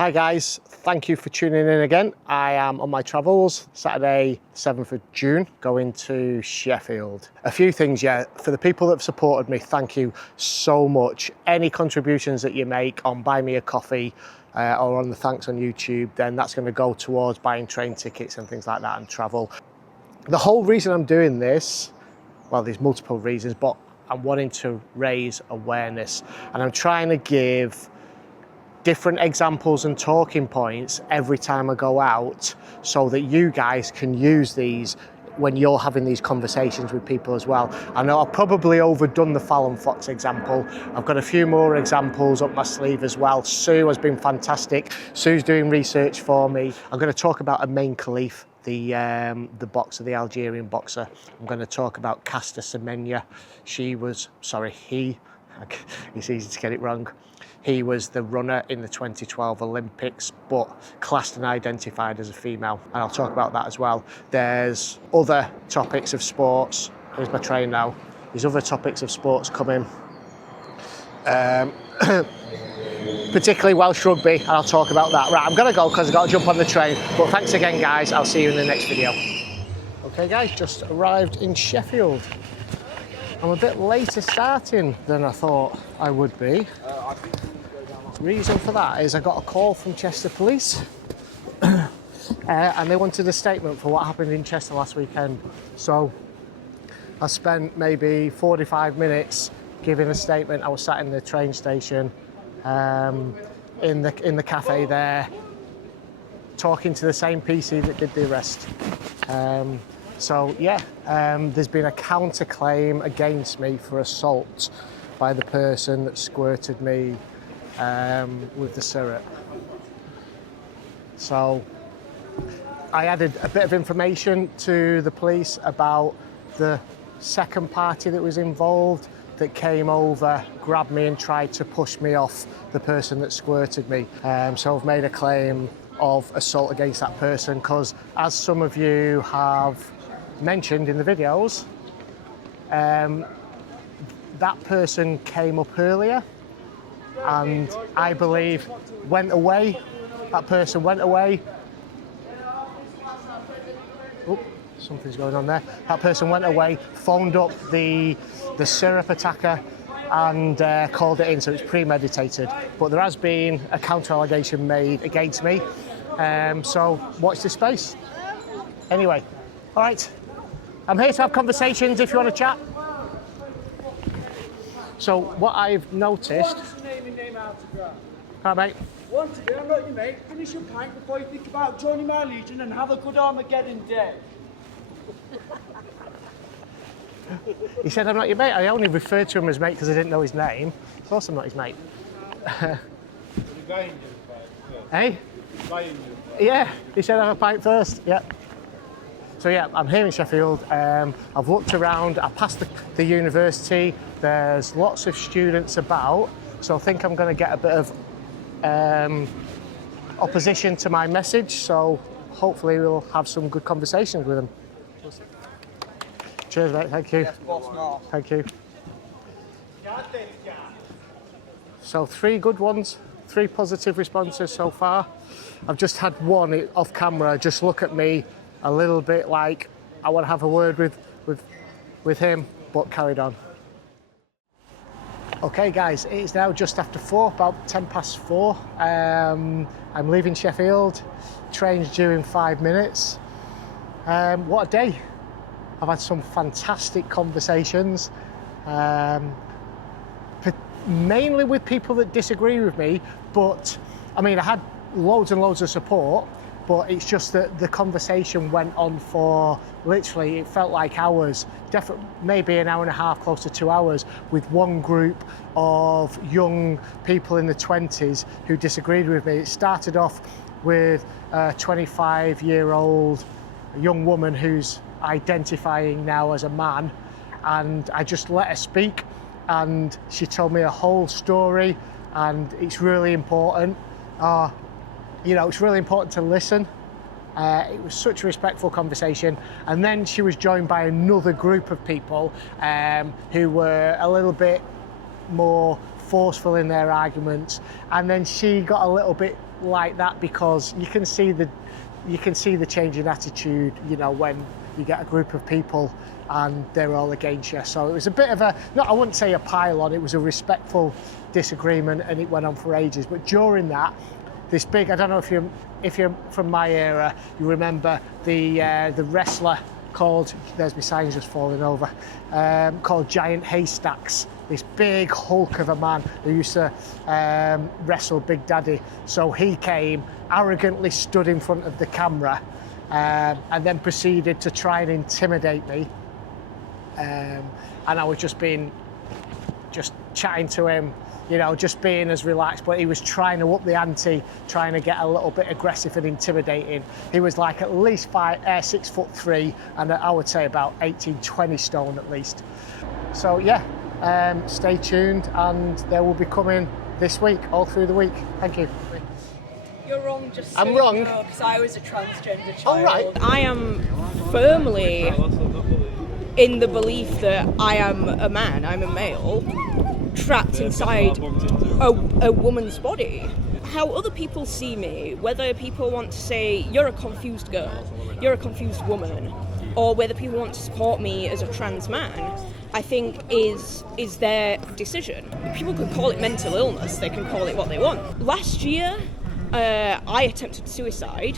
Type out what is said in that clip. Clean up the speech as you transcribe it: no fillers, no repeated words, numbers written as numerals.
Hi guys, thank you for tuning in again. I am on my travels, Saturday 7th of June, going to Sheffield. A few things, for the people that have supported me, thank you so much. Any contributions that you make on Buy Me a Coffee or on the thanks on YouTube, then that's going to go towards buying train tickets and things like that and travel. The whole reason I'm doing this, well, there's multiple reasons, but I'm wanting to raise awareness and I'm trying to give different examples and talking points every time I go out so that you guys can use these when you're having these conversations with people as well. I know I've probably overdone the Fallon Fox example. I've got a few more examples up my sleeve as well. Sue has been fantastic. Sue's doing research for me. I'm going to talk about Amain Khalif, the boxer, the Algerian boxer. I'm going to talk about Caster Semenya. It's easy to get it wrong. He was the runner in the 2012 Olympics, but classed and identified as a female. And I'll talk about that as well. There's other topics of sports. Here's my train now. There's other topics of sports coming. Particularly Welsh rugby, and I'll talk about that. Right, I'm gonna go because I've got to jump on the train. But thanks again, guys. I'll see you in the next video. Okay, guys, just arrived in Sheffield. I'm a bit later starting than I thought I would be. Reason for that is I got a call from Chester Police and they wanted a statement for what happened in Chester last weekend. So I spent maybe 45 minutes giving a statement. I was sat in the train station in the cafe there talking to the same PC that did the arrest. There's been a counterclaim against me for assault by the person that squirted me with the syrup. So I added a bit of information to the police about the second party that was involved that came over, grabbed me and tried to push me off the person that squirted me. So I've made a claim of assault against that person because, as some of you have mentioned in the videos, that person came up earlier and I believe went away. That person went away. Oh, something's going on there. That person went away, phoned up the syrup attacker and called it in, so it's premeditated. But there has been a counter allegation made against me. So watch this space. Anyway, all right. I'm here to have conversations if you want to chat. So what I've noticed... Hi, mate. Once again, I'm not your mate. Finish your pint before you think about joining my legion and have a good Armageddon day. He said I'm not your mate. I only referred to him as mate because I didn't know his name. Of course I'm not his mate. Hey? Yeah, he said have a pint first. Yeah. So yeah, I'm here in Sheffield. I've looked around. I passed the university. There's lots of students about, so I think I'm going to get a bit of opposition to my message. So hopefully we'll have some good conversations with them. Cheers, mate. Thank you. Yes, boss, no. Thank you. So 3 good ones, 3 positive responses so far. I've just had one off camera just look at me a little bit like I want to have a word with him, but carried on. Okay guys, it's now just after 4, about 10 past 4. I'm leaving Sheffield, train's due in 5 minutes. What a day. I've had some fantastic conversations, mainly with people that disagree with me, but I mean I had loads and loads of support, but it's just that the conversation went on for literally, it felt like hours, definitely maybe an hour and a half, close to 2 hours, with one group of young people in the 20s who disagreed with me. It started off with a 25-year-old young woman who's identifying now as a man, and I just let her speak and she told me a whole story, and it's really important. It's really important to listen. It was such a respectful conversation, and then she was joined by another group of people who were a little bit more forceful in their arguments, and then she got a little bit like that, because you can see the change in attitude, you know, when you get a group of people and they're all against you. So it was a bit of a, I wouldn't say a pile-on, it was a respectful disagreement, and it went on for ages. But during that, this big, I don't know if you're from my era, you remember the wrestler called, there's my signs just falling over, called Giant Haystacks. This big hulk of a man who used to wrestle Big Daddy. So he came, arrogantly stood in front of the camera, and then proceeded to try and intimidate me. And I was just chatting to him, you know, just being as relaxed, but he was trying to up the ante, trying to get a little bit aggressive and intimidating. He was like at least 6'3", and I would say about 18-20 stone at least. So yeah, stay tuned, and they will be coming this week, all through the week. Thank you. You're wrong, just I'm wrong? because I was a transgender child. All right. I am firmly in the belief that I am a man, I'm a male, trapped inside a woman's body. How other people see me, whether people want to say, you're a confused girl, you're a confused woman, or whether people want to support me as a trans man, I think is their decision. People can call it mental illness, they can call it what they want. Last year, I attempted suicide